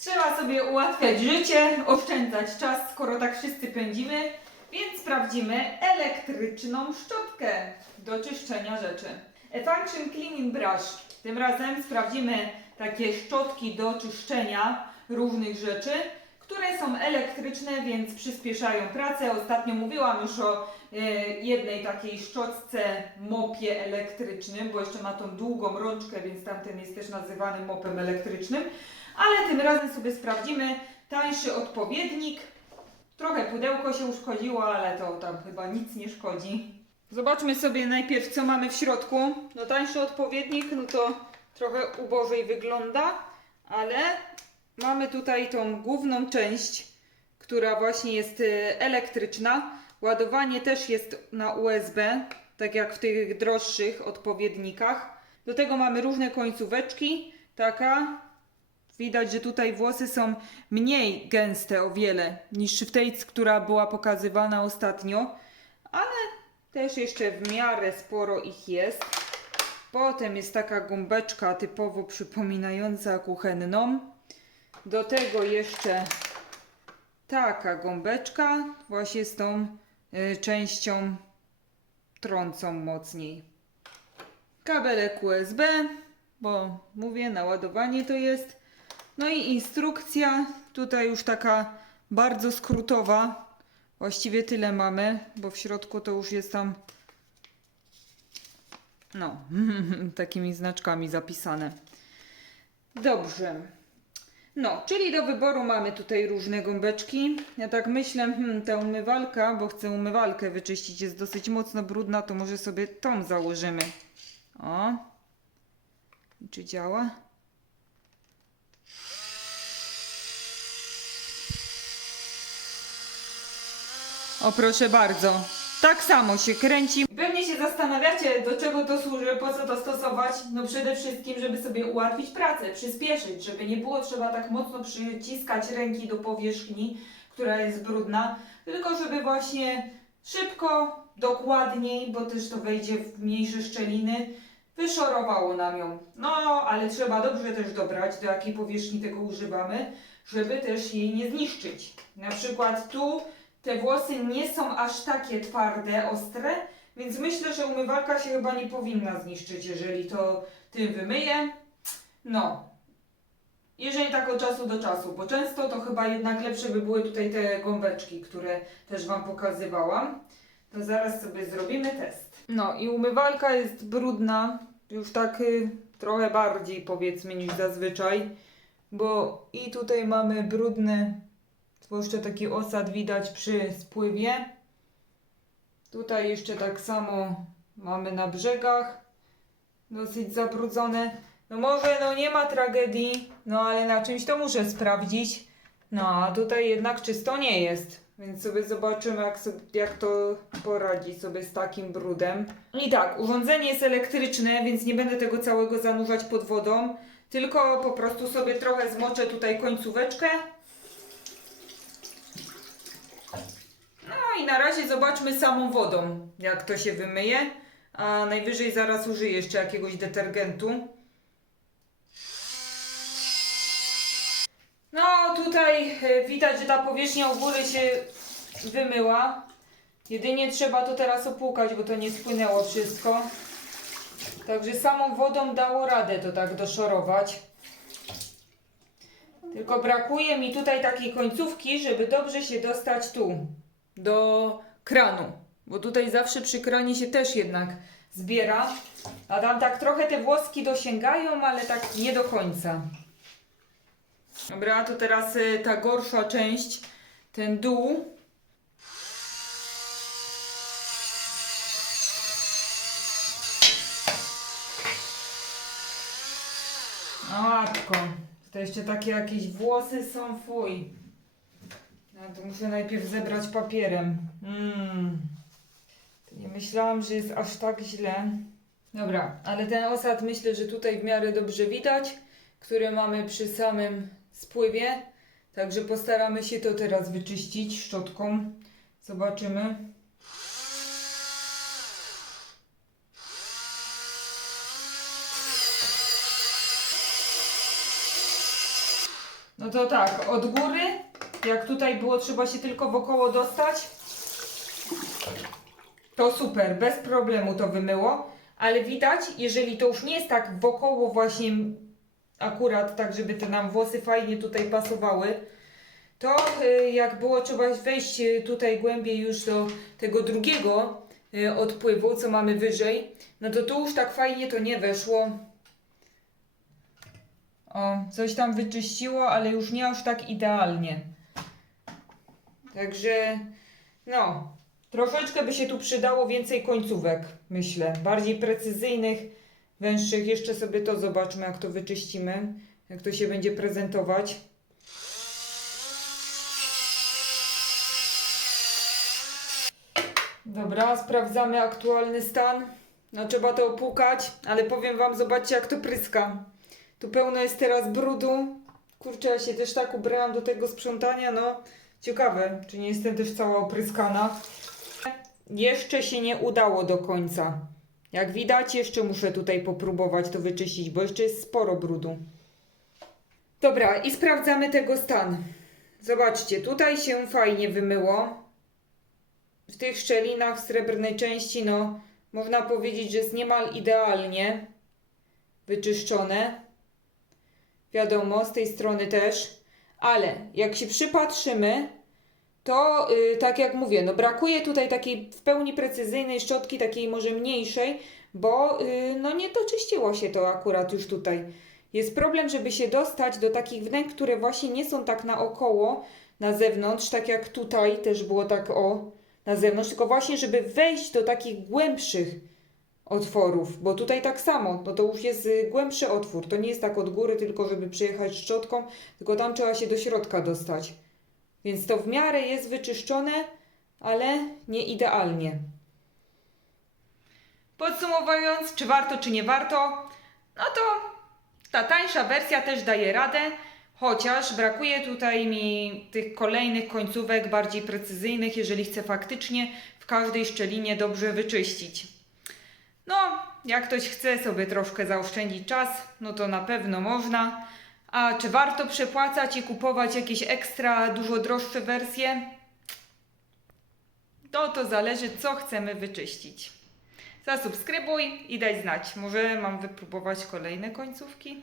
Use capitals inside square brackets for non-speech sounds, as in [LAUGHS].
Trzeba sobie ułatwiać życie, oszczędzać czas, skoro tak wszyscy pędzimy, więc sprawdzimy elektryczną szczotkę do czyszczenia rzeczy. Function Cleaning Brush. Tym razem sprawdzimy takie szczotki do czyszczenia różnych rzeczy, które są elektryczne, więc przyspieszają pracę. Ostatnio mówiłam już o e, jednej takiej szczotce mopie elektrycznym, bo jeszcze ma tą długą rączkę, więc tamten jest też nazywany mopem elektrycznym. Ale tym razem sobie sprawdzimy tańszy odpowiednik. Trochę pudełko się uszkodziło, ale to tam chyba nic nie szkodzi. Zobaczmy sobie najpierw, co mamy w środku. No tańszy odpowiednik, no to trochę ubożej wygląda, ale mamy tutaj tą główną część, która właśnie jest y, elektryczna. Ładowanie też jest na USB, tak jak w tych droższych odpowiednikach. Do tego mamy różne końcóweczki. Taka. Widać, że tutaj włosy są mniej gęste o wiele niż w tej, która była pokazywana ostatnio, ale też jeszcze w miarę sporo ich jest. Potem jest taka gąbeczka typowo przypominająca kuchenną. Do tego jeszcze taka gąbeczka właśnie z tą y, częścią trącą mocniej. Kabelek USB, bo mówię, naładowanie to jest. No i instrukcja, tutaj już taka bardzo skrótowa. Właściwie tyle mamy, bo w środku to już jest tam no, [LAUGHS] takimi znaczkami zapisane. Dobrze. No, czyli do wyboru mamy tutaj różne gąbeczki. Ja tak myślę, hmm, ta umywalka, bo chcę umywalkę wyczyścić, jest dosyć mocno brudna, to może sobie tą założymy. O. Czy działa? O proszę bardzo. Tak samo się kręci. Pewnie się zastanawiacie, do czego to służy, po co to stosować. No przede wszystkim, żeby sobie ułatwić pracę, przyspieszyć, żeby nie było trzeba tak mocno przyciskać ręki do powierzchni, która jest brudna, tylko żeby właśnie szybko, dokładniej, bo też to wejdzie w mniejsze szczeliny, wyszorowało nam ją. No, ale trzeba dobrze też dobrać, do jakiej powierzchni tego używamy, żeby też jej nie zniszczyć. Na przykład tu te włosy nie są aż takie twarde, ostre, więc myślę, że umywalka się chyba nie powinna zniszczyć, jeżeli to tym wymyję. No. Jeżeli tak od czasu do czasu, bo często to chyba jednak lepsze by były tutaj te gąbeczki, które też Wam pokazywałam. To zaraz sobie zrobimy test. No i umywalka jest brudna, już tak y, trochę bardziej powiedzmy niż zazwyczaj, bo i tutaj mamy brudne zwłaszcza taki osad widać przy spływie. Tutaj jeszcze tak samo mamy na brzegach, dosyć zabrudzone. No może no nie ma tragedii, no ale na czymś to muszę sprawdzić. No a tutaj jednak czysto nie jest, więc sobie zobaczymy jak, sobie, jak to poradzi sobie z takim brudem. I tak, urządzenie jest elektryczne, więc nie będę tego całego zanurzać pod wodą, tylko po prostu sobie trochę zmoczę tutaj końcóweczkę No i na razie zobaczmy samą wodą, jak to się wymyje. A najwyżej zaraz użyję jeszcze jakiegoś detergentu. No tutaj e, widać, że ta powierzchnia u góry się wymyła. Jedynie trzeba to teraz opłukać, bo to nie spłynęło wszystko. Także samą wodą dało radę to tak doszorować. Tylko brakuje mi tutaj takiej końcówki, żeby dobrze się dostać tu do kranu, bo tutaj zawsze przy kranie się też jednak zbiera, a tam tak trochę te włoski dosięgają, ale tak nie do końca. Dobra, to teraz y, ta gorsza część, ten dół. O matko, to jeszcze takie jakieś włosy są, fuj. Ja to muszę najpierw zebrać papierem. Mm. To nie myślałam, że jest aż tak źle. Dobra, ale ten osad myślę, że tutaj w miarę dobrze widać, który mamy przy samym spływie. Także postaramy się to teraz wyczyścić szczotką. Zobaczymy. No to tak, od góry, jak tutaj było trzeba się tylko wokoło dostać, to super, bez problemu to wymyło, ale widać, jeżeli to już nie jest tak wokoło właśnie akurat tak, żeby te nam włosy fajnie tutaj pasowały, to y, jak było trzeba wejść y, tutaj głębiej już do tego drugiego y, odpływu, co mamy wyżej, no to tu już tak fajnie to nie weszło. O, coś tam wyczyściło, ale już nie aż tak idealnie. Także, no, troszeczkę by się tu przydało więcej końcówek, myślę. Bardziej precyzyjnych, węższych. Jeszcze sobie to zobaczmy, jak to wyczyścimy, jak to się będzie prezentować. Dobra, sprawdzamy aktualny stan. No trzeba to opłukać, ale powiem Wam, zobaczcie jak to pryska. Tu pełno jest teraz brudu. Kurczę, ja się też tak ubrałam do tego sprzątania, no ciekawe, czy nie jestem też cała opryskana. Jeszcze się nie udało do końca. Jak widać, jeszcze muszę tutaj popróbować to wyczyścić, bo jeszcze jest sporo brudu. Dobra, i sprawdzamy tego stan. Zobaczcie, tutaj się fajnie wymyło. W tych szczelinach w srebrnej części, no, można powiedzieć, że jest niemal idealnie wyczyszczone. Wiadomo, z tej strony też. Ale jak się przypatrzymy, to y, tak jak mówię, no brakuje tutaj takiej w pełni precyzyjnej szczotki, takiej może mniejszej, bo y, no nie doczyściło się to akurat już tutaj. Jest problem, żeby się dostać do takich wnęk, które właśnie nie są tak naokoło, na zewnątrz, tak jak tutaj też było tak o, na zewnątrz, tylko właśnie, żeby wejść do takich głębszych otworów, bo tutaj tak samo, no to już jest y, głębszy otwór, to nie jest tak od góry, tylko żeby przyjechać szczotką, tylko tam trzeba się do środka dostać. Więc to w miarę jest wyczyszczone, ale nie idealnie. Podsumowując, czy warto, czy nie warto, no to ta tańsza wersja też daje radę, chociaż brakuje tutaj mi tych kolejnych końcówek bardziej precyzyjnych, jeżeli chcę faktycznie w każdej szczelinie dobrze wyczyścić. No, jak ktoś chce sobie troszkę zaoszczędzić czas, no to na pewno można. A czy warto przepłacać i kupować jakieś ekstra, dużo droższe wersje? To to zależy, co chcemy wyczyścić. Zasubskrybuj i daj znać. Może mam wypróbować kolejne końcówki?